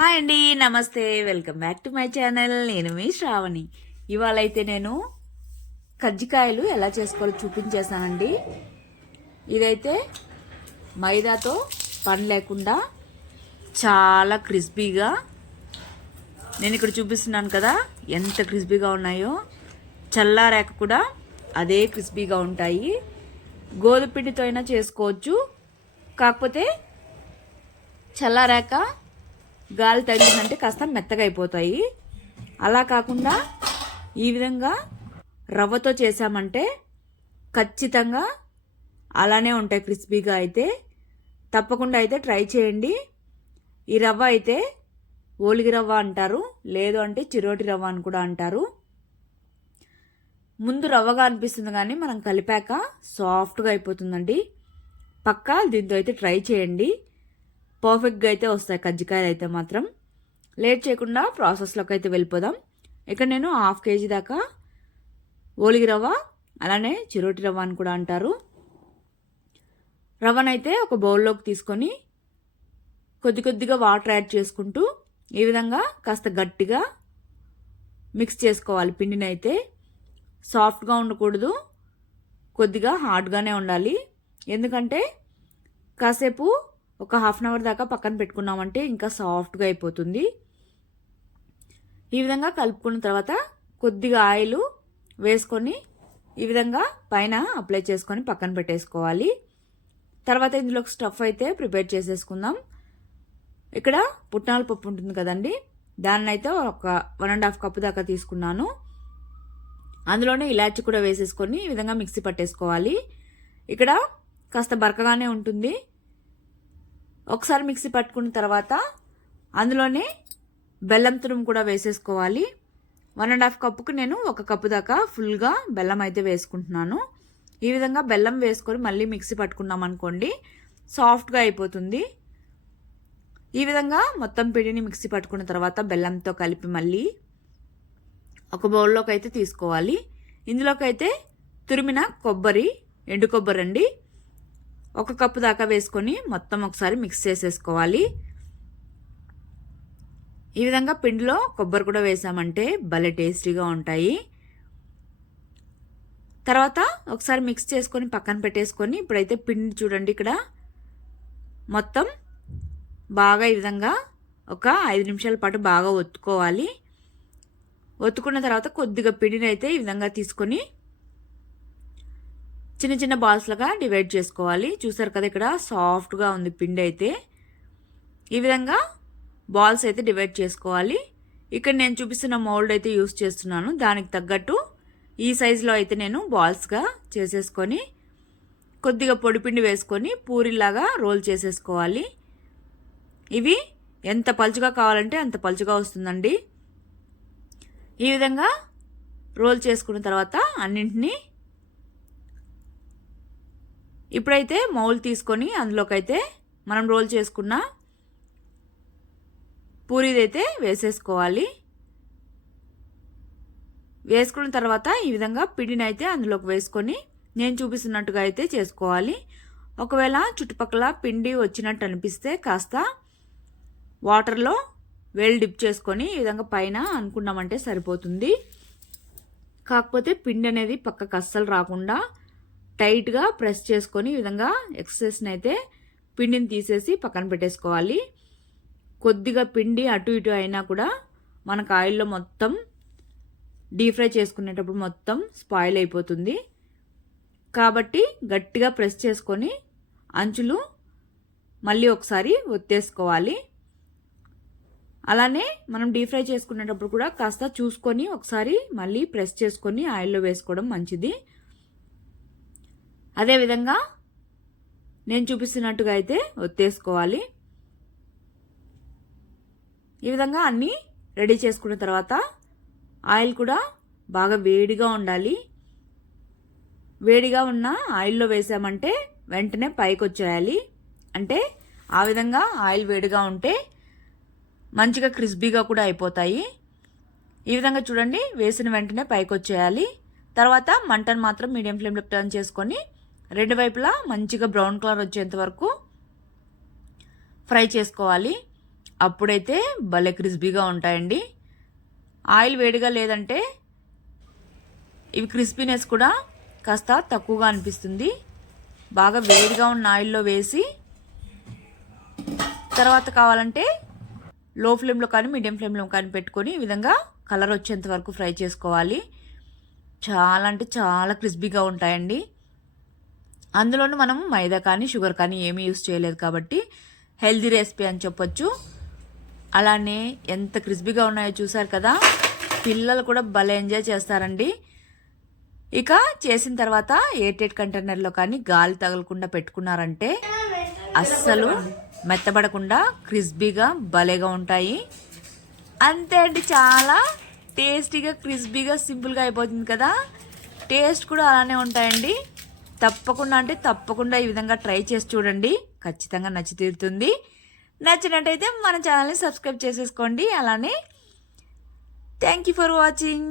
Hi అండి నమస్తే. Welcome back to my channel. నేను మీ శ్రావణి. ఇవాళ అయితే నేను కజ్జికాయలు ఎలా చేసుకోవాలో చూపించేసానండి ఇదైతే మైదాతో పని లేకుండా చాలా క్రిస్పీగా నేను ఇక్కడ చూపిస్తున్నాను కదా ఎంత క్రిస్పీగా ఉన్నాయో. చల్లారాక కూడా అదే క్రిస్పీగా ఉంటాయి. గోధుమ పిండితో అయినా చేసుకోవచ్చు. కాకపోతే చల్లారాక గాలి తగిలిందంటే కాస్త మెత్తగా అయిపోతాయి. అలా కాకుండా ఈ విధంగా రవ్వతో చేసామంటే ఖచ్చితంగా అలానే ఉంటాయి క్రిస్పీగా అయితే. తప్పకుండా అయితే ట్రై చేయండి. ఈ రవ్వ అయితే ఓలిగి రవ్వ అంటారు లేదు అంటే చిరోటి రవ్వ అని కూడా అంటారు. ముందు రవ్వగా అనిపిస్తుంది కానీ మనం కలిపాక సాఫ్ట్గా అయిపోతుందండి. పక్కా దీంతో అయితే ట్రై చేయండి. పర్ఫెక్ట్గా అయితే వస్తాయి. కజ్జికాయలు అయితే మాత్రం. లేట్ చేయకుండా ప్రాసెస్లోకి అయితే వెళ్ళిపోదాం. ఇక్కడ నేను హాఫ్ కేజీ దాకా ఓలిగి రవ్వ అలానే చిరోటి రవ్వ అని కూడా అంటారు. రవ్వనైతే ఒక బౌల్లోకి తీసుకొని కొద్ది కొద్దిగా వాటర్ యాడ్ చేసుకుంటూ ఈ విధంగా కాస్త గట్టిగా మిక్స్ చేసుకోవాలి. పిండిని అయితే సాఫ్ట్గా ఉండకూడదు. కొద్దిగా హార్డ్గానే ఉండాలి. ఎందుకంటే కాసేపు ఒక హాఫ్ అన్ అవర్ దాకా పక్కన పెట్టుకున్నామంటే ఇంకా సాఫ్ట్గా అయిపోతుంది. ఈ విధంగా కలుపుకున్న తర్వాత కొద్దిగా ఆయిల్ వేసుకొని ఈ విధంగా పైన అప్లై చేసుకొని పక్కన పెట్టేసుకోవాలి. తర్వాత ఇందులో స్టఫ్ అయితే ప్రిపేర్ చేసేసుకుందాం. ఇక్కడ పుట్నాల పప్పు ఉంటుంది కదండి దాన్ని అయితే ఒక వన్ అండ్ హాఫ్ కప్పు దాకా తీసుకున్నాను. అందులోనే ఇలాచి కూడా వేసేసుకొని ఈ విధంగా మిక్సీ పట్టేసుకోవాలి. ఇక్కడ కాస్త బరకగానే ఉంటుంది. ఒకసారి మిక్సీ పట్టుకున్న తర్వాత అందులోనే బెల్లం తురుము కూడా వేసేసుకోవాలి. వన్ అండ్ హాఫ్ కప్పుకు నేను ఒక కప్పు దాకా ఫుల్గా బెల్లం అయితే వేసుకుంటున్నాను. ఈ విధంగా బెల్లం వేసుకొని మళ్ళీ మిక్సీ పట్టుకున్నాం అనుకోండి సాఫ్ట్గా అయిపోతుంది. ఈ విధంగా మొత్తం పిండిని మిక్సీ పట్టుకున్న తర్వాత బెల్లంతో కలిపి మళ్ళీ ఒక బౌల్లోకి అయితే తీసుకోవాలి. ఇందులోకి అయితే తురిమిన కొబ్బరి ఎండు కొబ్బరి అండి ఒక కప్పు దాకా వేసుకొని మొత్తం ఒకసారి మిక్స్ చేసేసుకోవాలి. ఈ విధంగా పిండిలో కొబ్బరి కూడా వేసామంటే భలే టేస్టీగా ఉంటాయి. తర్వాత ఒకసారి మిక్స్ చేసుకొని పక్కన పెట్టేసుకొని ఇప్పుడైతే పిండి చూడండి ఇక్కడ. మొత్తం బాగా ఈ విధంగా ఒక ఐదు నిమిషాల పాటు బాగా ఒత్తుకోవాలి. ఒత్తుకున్న తర్వాత కొద్దిగా పిండిని అయితే ఈ విధంగా తీసుకొని చిన్న చిన్న బాల్స్లుగా డివైడ్ చేసుకోవాలి. చూసారు కదా ఇక్కడ సాఫ్ట్గా ఉంది పిండి అయితే. ఈ విధంగా బాల్స్ అయితే డివైడ్ చేసుకోవాలి. ఇక్కడ నేను చూపిస్తున్న మోల్డ్ అయితే యూస్ చేస్తున్నాను. దానికి తగ్గట్టు ఈ సైజులో అయితే నేను బాల్స్గా చేసేసుకొని కొద్దిగా పొడిపిండి వేసుకొని పూరిలాగా రోల్ చేసేసుకోవాలి. ఇవి ఎంత పలుచుగా కావాలంటే అంత పలుచుగా వస్తుందండి. ఈ విధంగా రోల్ చేసుకున్న తర్వాత అన్నింటినీ ఇప్పుడైతే మౌల్ తీసుకొని అందులోకైతే మనం రోల్ చేసుకున్న పూరీదైతే వేసేసుకోవాలి. వేసుకున్న తర్వాత ఈ విధంగా పిండిని అయితే అందులోకి వేసుకొని నేను చూపిస్తున్నట్టుగా అయితే చేసుకోవాలి. ఒకవేళ చుట్టుపక్కల పిండి వచ్చినట్టు అనిపిస్తే కాస్త వాటర్లో వేలు డిప్ చేసుకొని ఈ విధంగా పైన అనుకున్నామంటే సరిపోతుంది. కాకపోతే పిండి అనేది పక్కకు అస్సలు రాకుండా టైట్గా ప్రెస్ చేసుకొని ఈ విధంగా ఎక్సెస్ని అయితే పిండిని తీసేసి పక్కన పెట్టేసుకోవాలి. కొద్దిగా పిండి అటు ఇటు అయినా కూడా మనకు ఆయిల్లో మొత్తం డీప్ ఫ్రై చేసుకునేటప్పుడు మొత్తం స్పాయిల్ అయిపోతుంది. కాబట్టి గట్టిగా ప్రెస్ చేసుకొని అంచులు మళ్ళీ ఒకసారి ఒత్తేసుకోవాలి. అలానే మనం డీప్ ఫ్రై చేసుకునేటప్పుడు కూడా కాస్త చూసుకొని ఒకసారి మళ్ళీ ప్రెస్ చేసుకొని ఆయిల్లో వేసుకోవడం మంచిది. అదేవిధంగా నేను చూపిస్తున్నట్టుగా అయితే ఒత్తేసుకోవాలి. ఈ విధంగా అన్నీ రెడీ చేసుకున్న తర్వాత ఆయిల్ కూడా బాగా వేడిగా ఉండాలి. వేడిగా ఉన్న ఆయిల్లో వేసామంటే వెంటనే పైకి వచ్చేయాలి అంటే ఆ విధంగా ఆయిల్ వేడిగా ఉంటే మంచిగా క్రిస్పీగా కూడా అయిపోతాయి. ఈ విధంగా చూడండి వేసిన వెంటనే పైకి వచ్చేయాలి తర్వాత మంటను మాత్రం మీడియం ఫ్లేమ్లో టర్న్ చేసుకొని రెండు వైపులా మంచిగా బ్రౌన్ కలర్ వచ్చేంత వరకు ఫ్రై చేసుకోవాలి. అప్పుడైతే భలే క్రిస్పీగా ఉంటాయండి. ఆయిల్ వేడిగా లేదంటే ఇవి క్రిస్పీనెస్ కూడా కాస్త తక్కువగా అనిపిస్తుంది. బాగా వేడిగా ఉన్న ఆయిల్లో వేసి తర్వాత కావాలంటే లో ఫ్లేమ్లో కానీ మీడియం ఫ్లేమ్లో కానీ పెట్టుకొని ఈ విధంగా కలర్ వచ్చేంత వరకు ఫ్రై చేసుకోవాలి. చాలా అంటే చాలా క్రిస్పీగా ఉంటాయండి. అందులోనూ మనం మైదా కానీ షుగర్ కానీ ఏమీ యూస్ చేయలేదు కాబట్టి హెల్దీ రెసిపీ అని చెప్పొచ్చు. అలానే ఎంత క్రిస్పీగా ఉన్నాయో చూసారు కదా? పిల్లలు కూడా భలే ఎంజాయ్ చేస్తారండి. ఇక చేసిన తర్వాత ఎయిటెడ్ కంటైనర్లో కానీ గాలి తగలకుండా పెట్టుకున్నారంటే అస్సలు మెత్తబడకుండా క్రిస్పీగా భలేగా ఉంటాయి. అంతే అండి చాలా టేస్టీగా క్రిస్పీగా సింపుల్గా అయిపోతుంది కదా? టేస్ట్ కూడా అలానే ఉంటాయండి. తప్పకుండా అంటే తప్పకుండా ఈ విధంగా ట్రై చేసి చూడండి. ఖచ్చితంగా నచ్చి తీరుతుంది. నచ్చినట్టయితే మన ఛానల్ని సబ్స్క్రైబ్ చేసేసుకోండి. అలానే థ్యాంక్ యూ ఫర్ వాచింగ్.